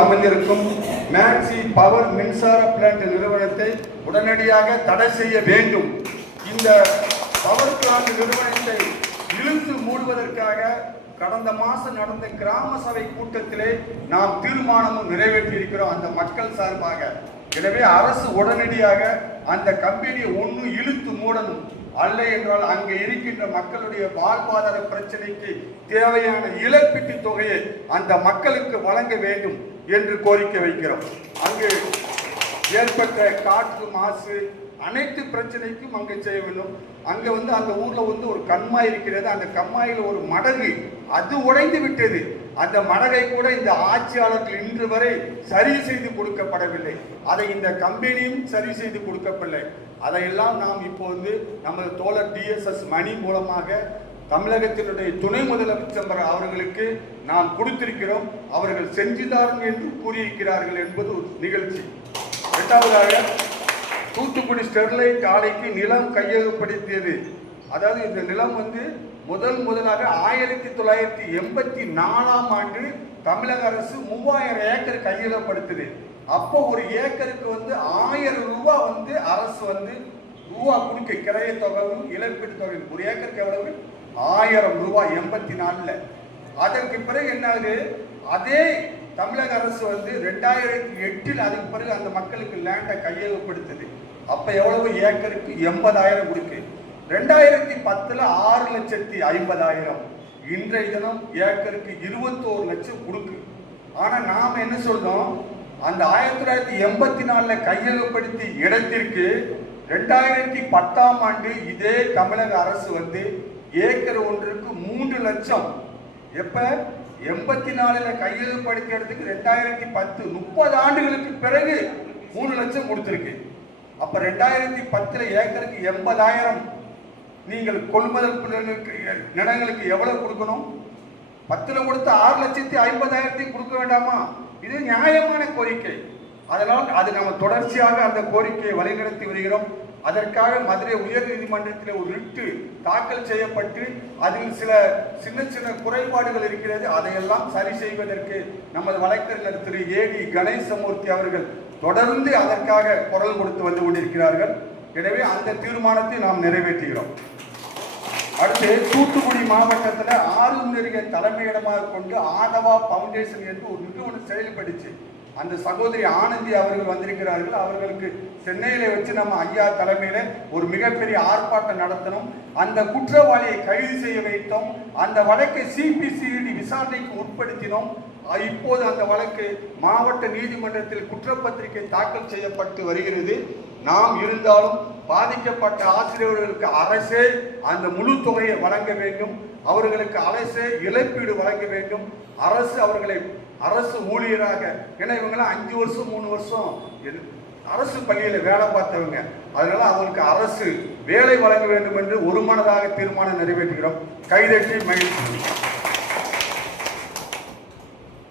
அமைந்திருக்கும் maxi power மின்சார plant நிறுவனத்தை உடனடியாக தடை செய்ய வேண்டும். இந்த பவர் பிளான்ட் நிறுவனத்தை இழுத்து மூடுவதற்காக கடந்த மாதம் நடந்த கிராம சபை கூட்டத்திலே நாம் தீர்மானமும் நிறைவேற்றியிருக்கிறோம் அந்த மக்கள் சார்பாக. எனவே அரசு உடனடியாக அந்த கம்பெனியை ஒன்று இழுத்து மூடணும். அல்ல என்றால் அங்கே இருக்கின்ற மக்களுடைய வாழ்வாதார பிரச்சனைக்கு தேவையான இழப்பீட்டு தொகையை அந்த மக்களுக்கு வழங்க வேண்டும் என்று கோரிக்கை வைக்கிறோம். அங்கு ஏற்பட்ட காற்று மாசு அனைத்து பிரச்சனைக்கும் அங்கே செய்ய வேண்டும். அங்கே வந்து அந்த ஊரில் வந்து ஒரு கண்மாய் இருக்கிறது. அந்த கண்மாயில் ஒரு மடகு அது உடைந்து விட்டது. அந்த மடகை கூட இந்த ஆட்சியாளர்கள் இன்று வரை சரி செய்து கொடுக்கப்படவில்லை. அதை இந்த கம்பெனியும் சரி செய்து கொடுக்கப்படவில்லை அதையெல்லாம் நாம் இப்போ வந்து நமது தோழர் டிஎஸ்எஸ் மணி மூலமாக தமிழகத்தினுடைய துணை முதலமைச்சர் அவர்களுக்கு நாம் கொடுத்திருக்கிறோம். அவர்கள் செஞ்சுதார்கள் என்று கூறியிருக்கிறார்கள் என்பது ஒரு நிகழ்ச்சி. இரண்டாவதாக தூத்துக்குடி ஸ்டெர்லைட் ஆலைக்கு நிலம் கையகப்படுத்தியது. அதாவது இந்த நிலம் வந்து முதல் முதலாக ஆயிரத்தி தொள்ளாயிரத்தி எண்பத்தி நாலாம் ஆண்டு தமிழக அரசு மூவாயிரம் ஏக்கர் கையகப்படுத்துது அப்போ ஒரு ஏக்கருக்கு வந்து ஆயிரம் ரூபாய் வந்து அரசு வந்து ரூபா கொடுக்க கிரைய தொகையும் இழப்பீட்டு தொகையும் ஒரு ஏக்கருக்கு எவ்வளவு? ஆயிரம் ரூபாய் எண்பத்தி நாலுல அதற்கு பிறகு என்ன ஆகுது? அதே தமிழக அரசு வந்து ரெண்டாயிரத்தி எட்டில் அதுக்கு பிறகு அந்த மக்களுக்கு லேண்டை கையகப்படுத்துது. அப்ப எவ்வளவு? ஏக்கருக்கு எண்பதாயிரம் கொடுக்கு. ரெண்டாயிரத்தி பத்துல ஆறு லட்சத்தி ஐம்பதாயிரம். இன்றைய தினம் ஏக்கருக்கு இருபத்தோரு லட்சம் கொடுக்கு. ஆனா நாம என்ன சொல்றோம்? அந்த ஆயிரத்தி தொள்ளாயிரத்தி எண்பத்தி நாலில் கையகப்படுத்தி இடத்திற்கு ரெண்டாயிரத்தி பத்தாம் ஆண்டு இதே தமிழக அரசு வந்து ஏக்கர் ஒன்றுக்கு மூன்று லட்சம். எப்போ? எண்பத்தி நாலில் கையகப்படுத்திய ரெண்டாயிரத்தி பத்து முப்பது ஆண்டுகளுக்கு பிறகு மூணு லட்சம் கொடுத்துருக்கு. அப்போ ரெண்டாயிரத்தி பத்தில் ஏக்கருக்கு எண்பதாயிரம். நீங்கள் கொள்முதல் நிலங்களுக்கு எவ்வளவு கொடுக்கணும்? பத்துல கொடுத்து ஆறு லட்சத்தி ஐம்பதாயிரத்தையும் கொடுக்க வேண்டாமா? இது நியாயமான கோரிக்கை. அதனால் அது நம்ம தொடர்ச்சியாக அந்த கோரிக்கையை வழிநடத்தி வருகிறோம். அதற்காக மதுரை உயர் நீதிமன்றத்தில் ஒரு ரிட்டு தாக்கல் செய்யப்பட்டு அதில் சில சின்ன சின்ன குறைபாடுகள் இருக்கிறது. அதையெல்லாம் சரி செய்வதற்கு நமது வழக்கறிஞர் திரு ஏடி கணேசமூர்த்தி அவர்கள் தொடர்ந்து அதற்காக குரல் கொடுத்து வந்து கொண்டிருக்கிறார்கள். எனவே அந்த தீர்மானத்தை நாம் நிறைவேற்றுகிறோம். அடுத்து தூத்துக்குடி மாவட்டத்தில் ஆளுநரிக தலைமையிடமாக கொண்டு ஆதவா பவுண்டேஷன் என்று ஒரு நிறுவனம் செயல்படுச்சு அந்த சகோதரி ஆனந்தி அவர்கள் வந்திருக்கிறார்கள். அவர்களுக்கு சென்னையில வச்சு நம்ம ஐயா தலைமையில ஒரு மிகப்பெரிய ஆர்ப்பாட்டம் நடத்தணும். அந்த குற்றவாளியை கைது செய்ய வைத்தோம். அந்த வழக்கை சிபிசிஐடி விசாரணைக்கு உட்படுத்தினோம். இப்போது அந்த வழக்கு மாவட்ட நீதிமன்றத்தில் குற்றப்பத்திரிகை தாக்கல் செய்யப்பட்டு வருகிறது. நாம் இருந்தாலும் பாதிக்கப்பட்ட ஆசிரியர்களுக்கு அரசே அந்த முழு தொகையை வழங்க வேண்டும். அவர்களுக்கு அரசே இழப்பீடு வழங்க வேண்டும். அரசு அவர்களை அரசு ஊழியராக ஏன்னா இவங்கெல்லாம் அஞ்சு வருஷம் மூணு வருஷம் எது- அரசு பள்ளியில் வேலை பார்த்தவங்க. அதனால அவங்களுக்கு அரசு வேலை வழங்க வேண்டும் என்று ஒருமனதாக தீர்மானம் நிறைவேற்றுகிறோம். கைதட்டி மகிழ்ச்சி.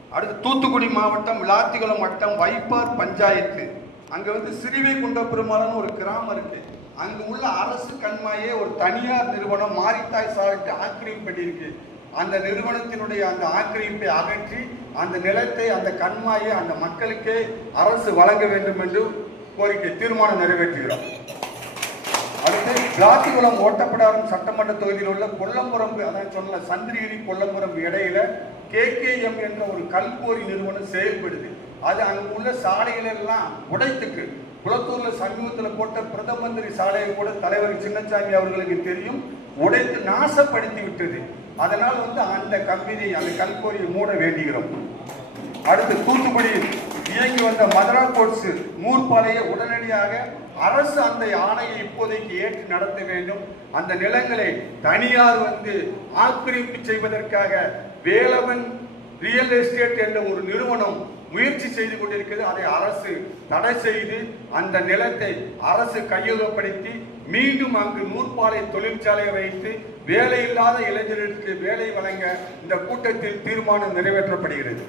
அடுத்து தூத்துக்குடி மாவட்டம் விளாத்திகுளம் வட்டம் வைப்பார் பஞ்சாயத்து. அங்க வந்து சிறுவைகுண்ட பெருமாள்னு ஒரு கிராமம் இருக்கு. அங்கே உள்ள அரசு கண்மாயே ஒரு தனியார் நிறுவனம் மாரித்தாய் சார்ட்டு ஆக்கிரமிப்பு பண்ணியிருக்கு. அந்த நிறுவனத்தினுடைய அந்த ஆக்கிரமிப்பை அகற்றி அந்த நிலத்தை அந்த கண்மாயை அந்த மக்களுக்கே அரசு வழங்க வேண்டும் என்று கோரிக்கை தீர்மானம் நிறைவேற்றுகிறோம். அடுத்து பிளாத்திகுளம் ஓட்டப்படாரம் சட்டமன்ற தொகுதியில் உள்ள கொல்லம்புரம் அதான் சொன்ன சந்திரிகிரி கொல்லம்புரம் இடையில கேகேஎம் என்ற ஒரு கல்கோரி நிறுவனம் செயல்படுது. அது அங்கு உள்ள சாலைகள் எல்லாம் உடைத்துக்கு. குளத்தூர்ல சமீபத்துல போட்ட பிரதம மந்திரி சாலையை கூட தலைவர் சின்னசாமி அவர்களுக்கு தெரியும். உடைத்து நாசப்படுத்தி விட்டது. அதனால் வந்து அந்த கம்பெனி அந்த கல்கோரியை மூட வேண்டுகிறோம். அடுத்து தூத்துக்குடி இயங்கி வந்த மதுரா கோட்ஸ் மூர்பாலையை உடனடியாக அரசு அந்த ஆணையை இப்போதைக்கு ஏற்று நடத்த வேண்டும். அந்த நிலங்களை தனியார் வந்து ஆக்கிரமிப்பு செய்வதற்காக வேலவன் ரியல் எஸ்டேட் என்ற ஒரு நிறுவனம் முயற்சி செய்து கொண்டிருக்கிறது. அதை அரசு தடை செய்து அந்த நிலத்தை அரசு கையகப்படுத்தி மீண்டும் அங்கு நூற்பாலை தொழிற்சாலையை வைத்து வேலை இல்லாத இளைஞர்களுக்கு வேலை வழங்க இந்த கூட்டத்தில் தீர்மானம் நிறைவேற்றப்படுகிறது.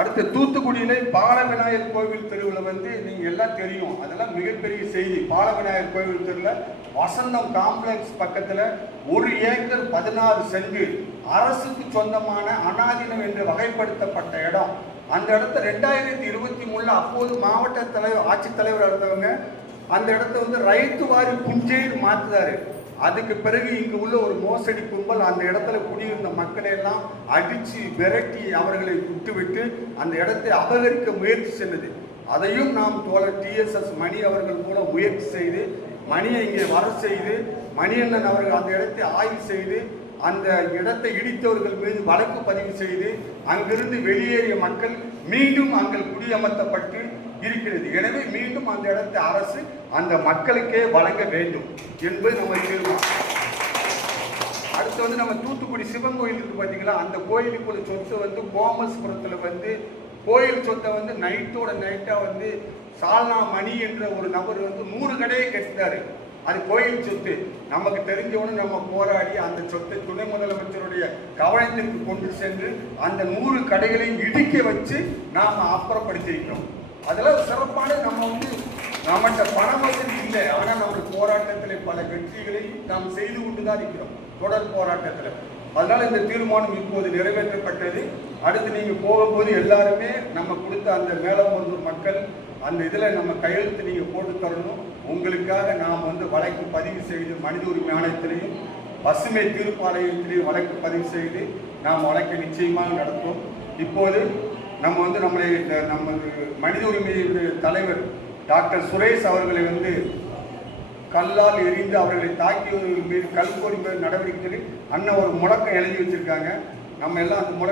அடுத்து தூத்துக்குடியிலே பாலவிநாயகர் கோவில் தெருவில் வந்து நீங்க எல்லாம் தெரியும். அதெல்லாம் மிகப்பெரிய செய்தி. பாலவிநாயகர் கோவில் தெருவில் வசந்தம் காம்ப்ளெக்ஸ் பக்கத்துல ஒரு ஏக்கர் பதினாறு சென்ட் அரசுக்கு சொந்தமான அனாதீனம் என்று வகைப்படுத்தப்பட்ட இடம். அந்த இடத்த ரெண்டாயிரத்தி இருபத்தி மூணுல அப்போது மாவட்ட தலைவர் ஆட்சித்தலைவர் இருந்தவங்க அந்த இடத்த வந்து ரைத்து வாரி புஞ்சேர் மாத்துதாரு அதுக்கு பிறகு இங்கு உள்ள ஒரு மோசடி கும்பல் அந்த இடத்துல குடியிருந்த மக்களை எல்லாம் அடிச்சு விரட்டி அவர்களை விட்டுவிட்டு அந்த இடத்தை அபகரிக்க முயற்சி செய்தது அதையும் நாம் தோழர் டிஎஸ்எஸ் மணி அவர்கள் மூலம் முயற்சி செய்து மணியை இங்கே வர செய்து மணியண்ணன் அவர்கள் அந்த இடத்தை ஆய்வு செய்து அந்த இடத்தை இடித்தவர்கள் மீது வழக்கு பதிவு செய்து அங்கிருந்து வெளியேறிய மக்கள் மீண்டும் அங்கே குடியமர்த்தப்பட்டு இருக்கிறது. எனவே மீண்டும் அந்த இடத்தை அரசு அந்த மக்களுக்கே வழங்க வேண்டும் என்பது நம்ம தீர்மானம். அடுத்து வந்து நம்ம தூத்துக்குடி சிவன் கோயில் இருக்கு பார்த்தீங்களா அந்த கோயிலுக்குள்ள சொத்து வந்து கோமஸ்புரத்தில் வந்து கோயில் சொத்தை வந்து நைட்டோட நைட்டாக வந்து சால்னா மணி என்ற ஒரு நபர் வந்து நூறு கடையை கட்டினாரு அது கோயில் சொத்து. நமக்கு தெரிஞ்சவனு நம்ம போராடி அந்த சொத்தை துணை முதலமைச்சருடைய கவனத்திற்கு கொண்டு சென்று அந்த நூறு கடைகளையும் இடிக்க வச்சு நாம் அப்புறப்படுத்தியிருக்கிறோம். அதெல்லாம் சிறப்பான நம்ம வந்து நம்மகிட்ட பணம் வசதி இல்லை. ஆனால் நம்முடைய போராட்டத்தில் பல வெற்றிகளையும் நாம் செய்து கொண்டு தான் இருக்கிறோம். தொடர் போராட்டத்தில். அதனால் இந்த தீர்மானம் இப்போது நிறைவேற்றப்பட்டது. அடுத்து நீங்கள் போகும்போது எல்லாருமே நம்ம கொடுத்த அந்த மேலமருந்தூர் மக்கள் அந்த இதில் நம்ம கையெழுத்து நீங்கள் போட்டு தரணும். உங்களுக்காக நாம் வந்து வழக்கு பதிவு செய்து மனித உரிமை ஆணையத்திலையும் பசுமை தீர்ப்பாளையத்திலையும் வழக்கு பதிவு செய்து நாம் வழக்கை நிச்சயமாக நடத்தும் இப்போது நம்ம வந்து நம்மளை இந்த நமது மனித உரிமை தலைவர் டாக்டர் சுரேஷ் அவர்களை வந்து கல்லால் எரிந்து அவர்களை தாக்கியவர்கள் மீது கல்கோரி நடவடிக்கைகளில் அண்ணன் ஒரு முழக்கம் எழுதி வச்சிருக்காங்க. நம்ம எல்லாம் அந்த முழக்கம்